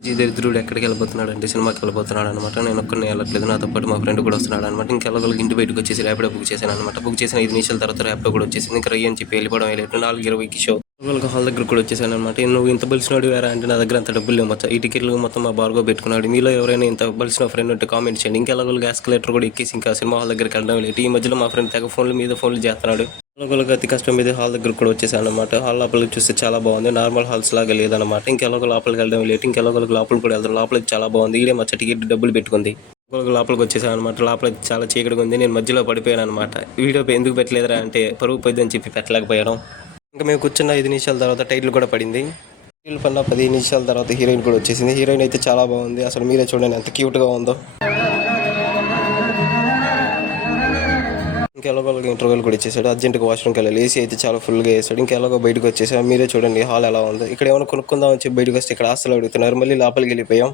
దరిద్రుడు ఎక్కడికి వెళ్ళిపోతున్నాడంటే సినిమాకి వెళ్ళిపోతున్నాడు అనమాట. నేను ఒక్కడిని వెళ్ళట్లేదు, నాతో పాటు మా ఫ్రెండ్ కూడా వస్తున్నాడు అనమాట. ఇంకెళ్ళగలకి ఇంటి బయటకు వచ్చేసి ర్యాపిడో బుక్ చేశాను అనమాట. బుక్ చేసిన 5 నిమిషాల తర్వాత ర్యాపిడో కూడా వచ్చేసింది. ఇంకా రయ్య అని చెప్పి వెళ్ళిపోవడం వెళ్ళేట్టు 4:20కి షో వాళ్ళకి హాల్ దగ్గర కూడా వచ్చేసాను అనమాట. నువ్వు ఇంత బలిసినాడు వేరా అంటే నా దగ్గర అంత డబ్బులు లేవు మచ్చా. ఈ టికెట్లు మొత్తం మా బార్గో పెట్టుకున్నాడు. మీలో ఎవరైనా ఇంత బలిసిన ఫ్రెండ్ ఉంటే కామెంట్ చేయండి. ఇంకెళ్ళగలు గ్యాస్ కలెక్టర్ కూడా ఎక్కేసి ఇంకా సినిమా హాల్ దగ్గరికి వెళ్ళడం లేదు. ఈ మధ్యలో మా ఫ్రెండ్ తెగ ఫోన్లు చేస్తున్నాడు. ఎలాగోలకు అతి కష్టం మీద హాల్ దగ్గర కూడా వచ్చేసాను అనమాట. హాల్ లోపలికి చూస్తే చాలా బాగుంది, నార్మల్ హాల్స్ లాగా లేదనమాట. ఇంకెలాగో లోపలికి వెళ్ళడం లేదు. ఇంకెలాగోలకు లోపలికి కూడా వెళ్తాం. లోపలికి చాలా బాగుంది. ఈడే మచ్చ టికెట్ డబ్బులు పెట్టుకుంది. లోపలికి వచ్చేసాను అనమాట. లోపల చాలా చీకటిగా ఉంది. నేను మధ్యలో పడిపోయాను అనమాట. వీడియో ఎందుకు పెట్టలేదురా అంటే పరుగు పోయిందని చెప్పి పెట్టలేకపోయాను. ఇంకా మేము కూర్చున్న 5 నిమిషాల తర్వాత టైటిల్ కూడా పడింది. టైటిల్ పడిన 15 నిమిషాల తర్వాత హీరోయిన్ కూడా వచ్చేసింది. హీరోయిన్ అయితే చాలా బాగుంది. అసలు మీరే చూడండి ఎంత క్యూట్గా ఉందో. ఇంకెలాగో ఇంటర్వ్యూలు కూడా ఇచ్చేసాడు. అర్జెంట్గా వాష్రూమ్కి వెళ్ళాలి. ఏసీ అయితే చాలా ఫుల్గా వేసాడు. ఇంకెలాగో బయటకు వచ్చేసాం. మీరే చూడండి హాల్ ఎలా ఉందో. ఇక్కడ ఏమైనా కొనుక్కుందాం అని చెప్పి బయటకు వస్తే ఇక్కడ ఆస్తులు అడుగుతున్నారు. మళ్ళీ లోపలికి వెళ్ళిపోయాం.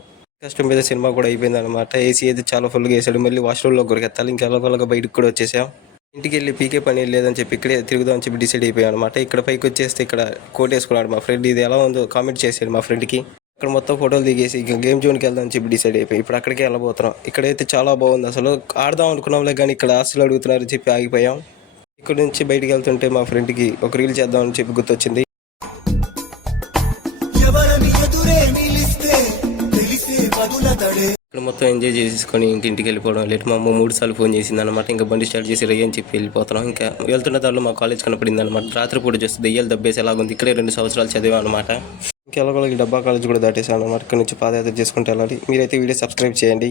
కష్టం మీద సినిమా కూడా అయిపోయింది అనమాట. ఏసీ అయితే చాలా ఫుల్గా వేసాడు. మళ్ళీ వాష్రూమ్లో కొరికెత్తాలి. ఇంకెలాగోలాగా బయటకు కూడా వచ్చేసాం. ఇంటికి వెళ్ళి పీకే పని లేదని చెప్పి ఇక్కడే తిరుగుదాం అని చెప్పి డిసైడ్ అయిపోయాం అనమాట. ఇక్కడ పైకి వచ్చేస్తే ఇక్కడ కోట్ వేసుకున్నాడు మా ఫ్రెండ్. ఇది ఎలా ఉందో కామెంట్ చేసాడు మా ఫ్రెండ్కి. ఇక్కడ మొత్తం ఫోటోలు దిగేసి ఇంకా గేమ్ జోన్కి వెళ్దాం అని చెప్పి డిసైడ్ అయిపోయి ఇప్పుడు అక్కడికే వెళ్ళబోతున్నాం. ఇక్కడైతే చాలా బాగుంది. అసలు ఆడదాం అనుకున్నాంలే కానీ ఇక్కడ ఆస్తులు అడుగుతున్నారని చెప్పి ఆగిపోయాం. ఇక్కడ నుంచి బయటికి వెళ్తుంటే మా ఫ్రెండ్కి ఒక రీల్ చేద్దాం అని చెప్పి గుర్తొచ్చింది. ఇక్కడ మొత్తం ఎంజాయ్ చేసుకొని ఇంటికి వెళ్ళిపోవడం లేట్. మా అమ్మ 3 సార్లు ఫోన్ చేసింది అనమాట. ఇంకా బండి స్టార్ట్ చేసి రయ్య అని చెప్పి వెళ్ళిపోతున్నాం. ఇంకా వెళ్తున్న దారిలో మా కాలేజ్ కనపడింది అనమాట. రాత్రిపూట చూస్తే దెయ్యాలు దబ్బేసి ఎలాగుంది. ఇక్కడే 2 సంవత్సరాలు చదివాం అనమాట. ఇంకెలాగోలాగా డబ్బా కాలేజ్ కూడా దాటేసాను అనమాట. ఇక్కడ నుంచి పాదయాత్ర చేసుకుంటూ వెళ్ళాలి. మీరైతే వీడియో సబ్స్క్రైబ్ చేయండి.